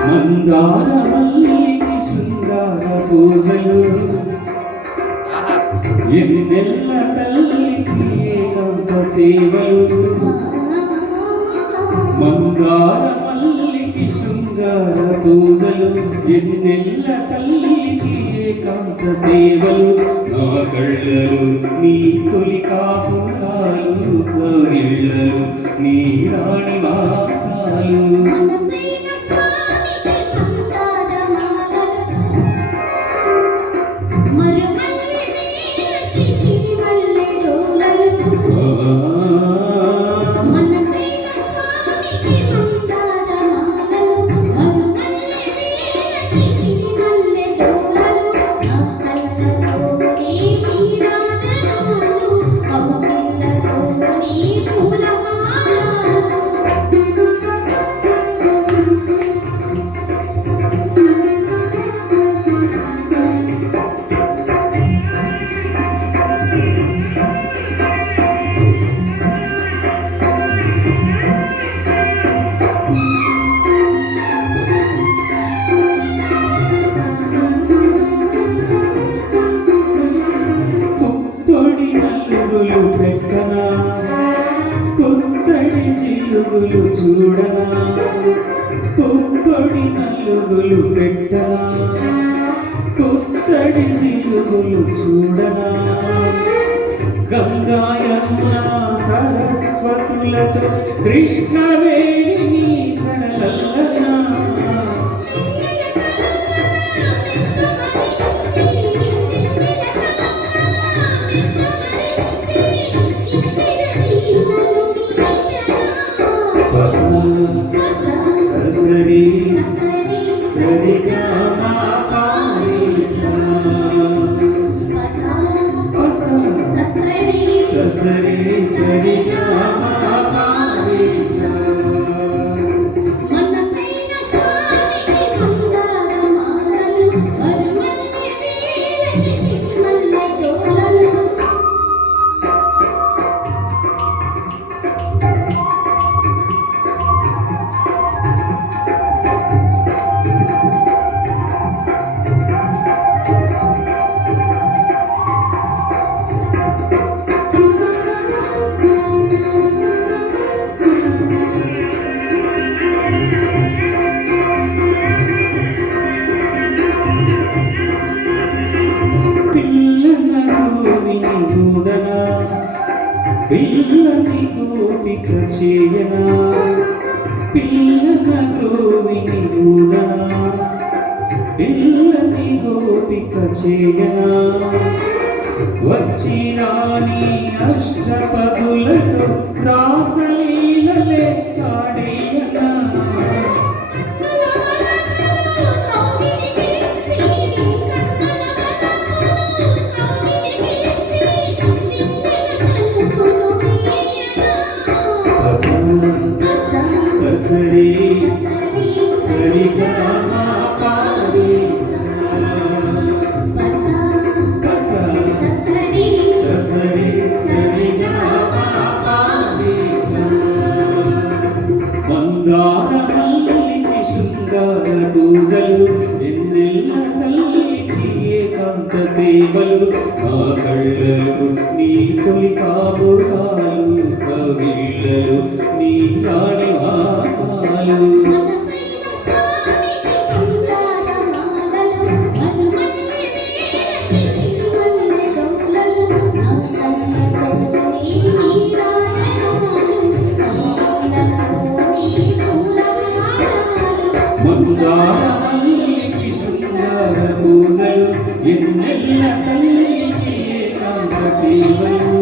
మందార మల్లికి శృంగార పూజలు ఎన్నెల్ల తల్లికి ఏకాంత సేవలు మందార మల్లికి శృంగార పూజలు ఎన్నెల్ల తల్లికి ఏకాంత సేవలు నా కళ్ళలు నీ తొలి కాపురాలు కోగిళ్ళలు నీ రాణి వాసాలు పెట్టనా కొత్తడి జిలుగులు చూడనా కొత్తడి నలుగులు పెట్టనా కొత్తడి జిలుగులు చూడనా గంగా యమునా సరస్వతులతో కృష్ణవేణిని జడలల్లనా సరి సరి గమా పాని సరి సరి గమా పాని మనసైన స్వామికి మందార మాలలు వరుమల్లి వేలకి సిరిమల్లె డోలలు పిల్లని గోపిక చేయనా పిల్లన గోవిని దూడనా పిల్లని గోపిక చేయనా వచ్చి రాని అష్టపదులతో రాసలీలలే ఆడేయనా సరి సరి గమా పాని సరి సరి గమా పాని మందార మల్లికి శృంగార పూజలు ఎన్నెల్ల తల్లికి ఏకాంత సేవలు నా కళ్ళలు నీ తొలి కాపురాలు కవిళ్ళలు నీ రాణి వాసాలు మనసైన స్వామికి మందార మాలలు వరుమల్లి వేలకి సిరిమల్లె డోలలు నా కళ్ళలో నీ రాజనాలు కళ్ళలో నీ పూలహారాలు మందార మల్లికి శృంగార పూజలు ఎన్నెల్ల తల్లికి ఏకాంత సేవలు